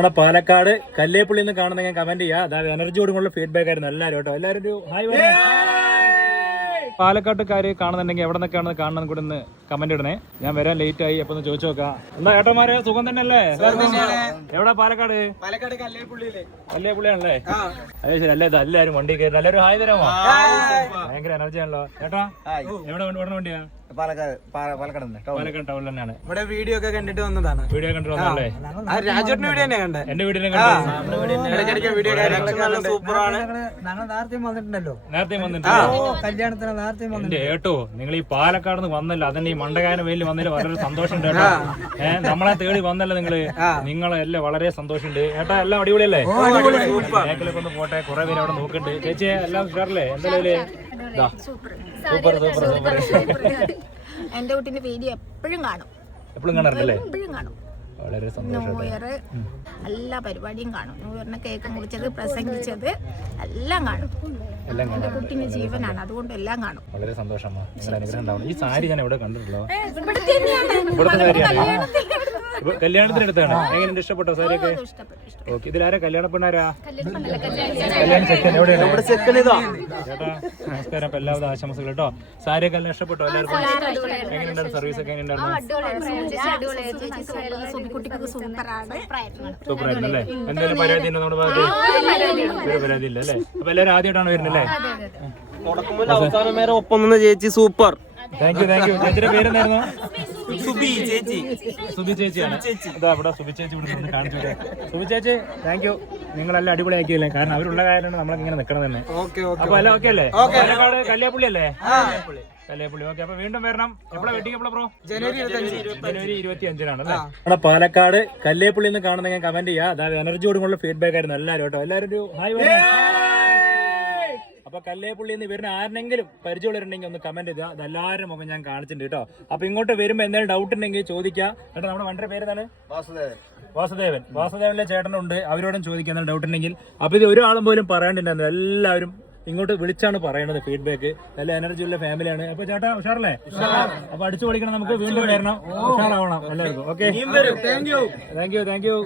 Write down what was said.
നമ്മുടെ പാലക്കാട് കല്ലേപ്പുള്ളി നിന്ന് കാണുന്ന ഞാൻ കമന്റ് ചെയ്യാം. അതായത് എനർജിയോടുള്ള ഫീഡ്ബാക്ക് ആയിരുന്നു എല്ലാവരും കേട്ടോ. എല്ലാവരും ഒരു ഹായ്. പാലക്കാട്ടുകാര് കാണുന്നുണ്ടെങ്കിൽ എവിടെ നിന്നൊക്കെയാണ് കാണുന്നത് കൂടെ ഒന്ന് കമന്റ് ഇടണേ. ഞാൻ വരാൻ ലേറ്റ് ആയി, അപ്പൊ ഒന്ന് ചോദിച്ചു നോക്കാം. എന്താ ഏട്ടന്മാരെ സുഖം തന്നെയല്ലേ? എവിടെ പാലക്കാട്? കല്ലേപ്പുള്ളിയാണല്ലേ? അതെ ശരി. അല്ലേ എല്ലാവരും വണ്ടി കയറി എല്ലാവരും ഹായ് തരാമോ? ഭയങ്കര എനർജി ആണല്ലോ. ചേട്ടാ എവിടെ വണ്ടിയാ? പാലക്കാട് ടൗണിൽ തന്നെയാണ്. ഇവിടെ വീഡിയോ ഒക്കെ കണ്ടിട്ട് വന്നതാണ്. വീഡിയോ കണ്ടിട്ട് വന്നല്ലേ? രാജുവിന്റെ വീഡിയോ തന്നെ കണ്ടത്. എന്റെ വീഡിയോ സൂപ്പറാണ്. നേരത്തെ വന്നിട്ടുണ്ട് കേട്ടോ. നിങ്ങൾ ഈ പാലക്കാട് നിന്ന് വന്നല്ലോ, അതിന്റെ ഈ മണ്ടകാന വേലി വന്നതിൽ വളരെ സന്തോഷമുണ്ട് കേട്ടോ. നമ്മളെ തേടി വന്നല്ലോ നിങ്ങളെല്ലാം വളരെ സന്തോഷമുണ്ട് ഏട്ടാ. എല്ലാം അടിപൊളിയല്ലേ? ബാക്കിലൊക്കെ ഒന്ന് പോട്ടെ, കുറെ പേര് അവിടെ നോക്കുന്നുണ്ട്. ചേച്ചി എല്ലാം ഉഷാറല്ലേ? എന്തായാലും സൂപ്പർ സൂപ്പർ സൂപ്പർ. എന്റെ കുട്ടീന്റെ വീഡിയോ എപ്പോഴും കാണും. എപ്പോഴും കാണാറുണ്ടല്ലേ? എപ്പോഴും കാണും. വളരെ സന്തോഷം. ന്യൂ ഇയർ എല്ലാ പരിപാടിയും കാണും. ന്യൂ ഇയറിന് കേക്ക് മുറിച്ചത്, പ്രസംഗിച്ചത് എല്ലാം കാണും. എന്റെ കുട്ടീന് ജീവനാണ്, അതുകൊണ്ട് എല്ലാം കാണും. വളരെ സന്തോഷമാണ്. നിങ്ങളുടെ അനുഗ്രഹം ഉണ്ടാവണം. ഈ സാരി ഞാൻ എവിടെ കണ്ടിട്ടുള്ളൂ? ഇവിടുത്തെ തന്നെയാണ്. കല്യാണത്തിനടുത്താണ്. എങ്ങനെയുണ്ട്? ഇഷ്ടപ്പെട്ടോ സാരിയൊക്കെ? ഓക്കെ. ഇതിലാരാ കല്യാണ പെണ്ണാരാ? കല്യാണ ചെക്കൻ എവിടെയാണ്? ചേട്ടാ നമസ്കാരം. അപ്പൊ എല്ലാവരും ആശംസകൾ കേട്ടോ. സാരിയൊക്കെ എല്ലാം ഇഷ്ടപ്പെട്ടോ എല്ലാവർക്കും? എങ്ങനെയുണ്ടായിരുന്നു? സർവീസ് ഒക്കെ എങ്ങനെയുണ്ടായിരുന്നു? സൂപ്പർ ആയിരുന്നു അല്ലേ? എന്തെങ്കിലും പരാതി ഉണ്ടോ നമ്മുടെ ഭാഗത്ത്? ഒരു പരാതി ഇല്ല അല്ലേ? അപ്പൊ എല്ലാവരും ആദ്യമായിട്ടാണ് വരുന്നത് അല്ലേ? അവസാനം വരെ ഒപ്പം നിന്ന് ചേച്ചി സൂപ്പർ. Thank you. ചേച്ചിയുടെ പേരെന്തായിരുന്നു? സുബി ചേച്ചി. സുബി ചേച്ചിയാണ്. ഇതാ ഇവിടെ സുബി ചേച്ചി ഇവിടെ കാണിച്ചു. സുബി ചേച്ചി താങ്ക് യു. നിങ്ങളെല്ലാം അടിപൊളിയാക്കിയല്ലേ? കാരണം അവരുള്ള കാര്യമാണ് നമ്മളൊക്കെ ഇങ്ങനെ നിൽക്കണം തന്നെ. അപ്പൊ എല്ലാം ഓക്കെ അല്ലേ? പാലക്കാട് കല്ലേപ്പുള്ളി അല്ലേ? കല്ലേപ്പുള്ളി. ഓക്കെ. അപ്പൊ വീണ്ടും വരണം. എപ്പോഴാണ് വെഡിങ്? എപ്പോഴാ ബ്രോ? ജനുവരി 25-നാണ് അല്ലേ? നമ്മുടെ പാലക്കാട് കല്ലേപ്പുള്ളി നിന്ന് കാണുന്ന ഞാൻ കമന്റ് ചെയ്യാം. അതായത് എനർജിയോടുള്ള ഫീഡ്ബാക്ക് ആയിരുന്നു എല്ലാവരും കേട്ടോ. എല്ലാവരും ഒരു ഹായ്. അപ്പൊ കല്ലേപ്പുള്ളി നിന്ന് വരുന്ന ആരെങ്കിലും പരിചയമുള്ളവരുണ്ടെങ്കിൽ ഒന്ന് കമന്റ് ചെയ്യുക. അതെല്ലാവരും മുഖം ഞാൻ കാണിച്ചിട്ടുണ്ട് കേട്ടോ. അപ്പൊ ഇങ്ങോട്ട് വരുമ്പോ എന്തെങ്കിലും ഡൗട്ട് ഉണ്ടെങ്കിൽ ചോദിക്കാം കേട്ടോ. നമ്മുടെ വണ്ടിയുടെ പേര് വാസുദേവനിലെ ചേട്ടനുണ്ട്. അവരോടും ചോദിക്കാൻ ഡൗട്ട് ഉണ്ടെങ്കിൽ. അപ്പൊ ഇത് ഒരാളും പോലും പറയാണ്ടിണ്ടായിരുന്നു. എല്ലാവരും ഇങ്ങോട്ട് വിളിച്ചാണ് പറയണത് ഫീഡ്ബാക്ക്. നല്ല എനർജി ഉള്ള ഫാമിലിയാണ്. അപ്പൊ ചേട്ടാ ഉഷാറല്ലേ? അപ്പൊ അടിച്ചു പൊളിക്കണം. നമുക്ക് വീണ്ടും വരണം. ഉഷാറാവണം എല്ലാവർക്കും. ഓക്കെ. Thank you.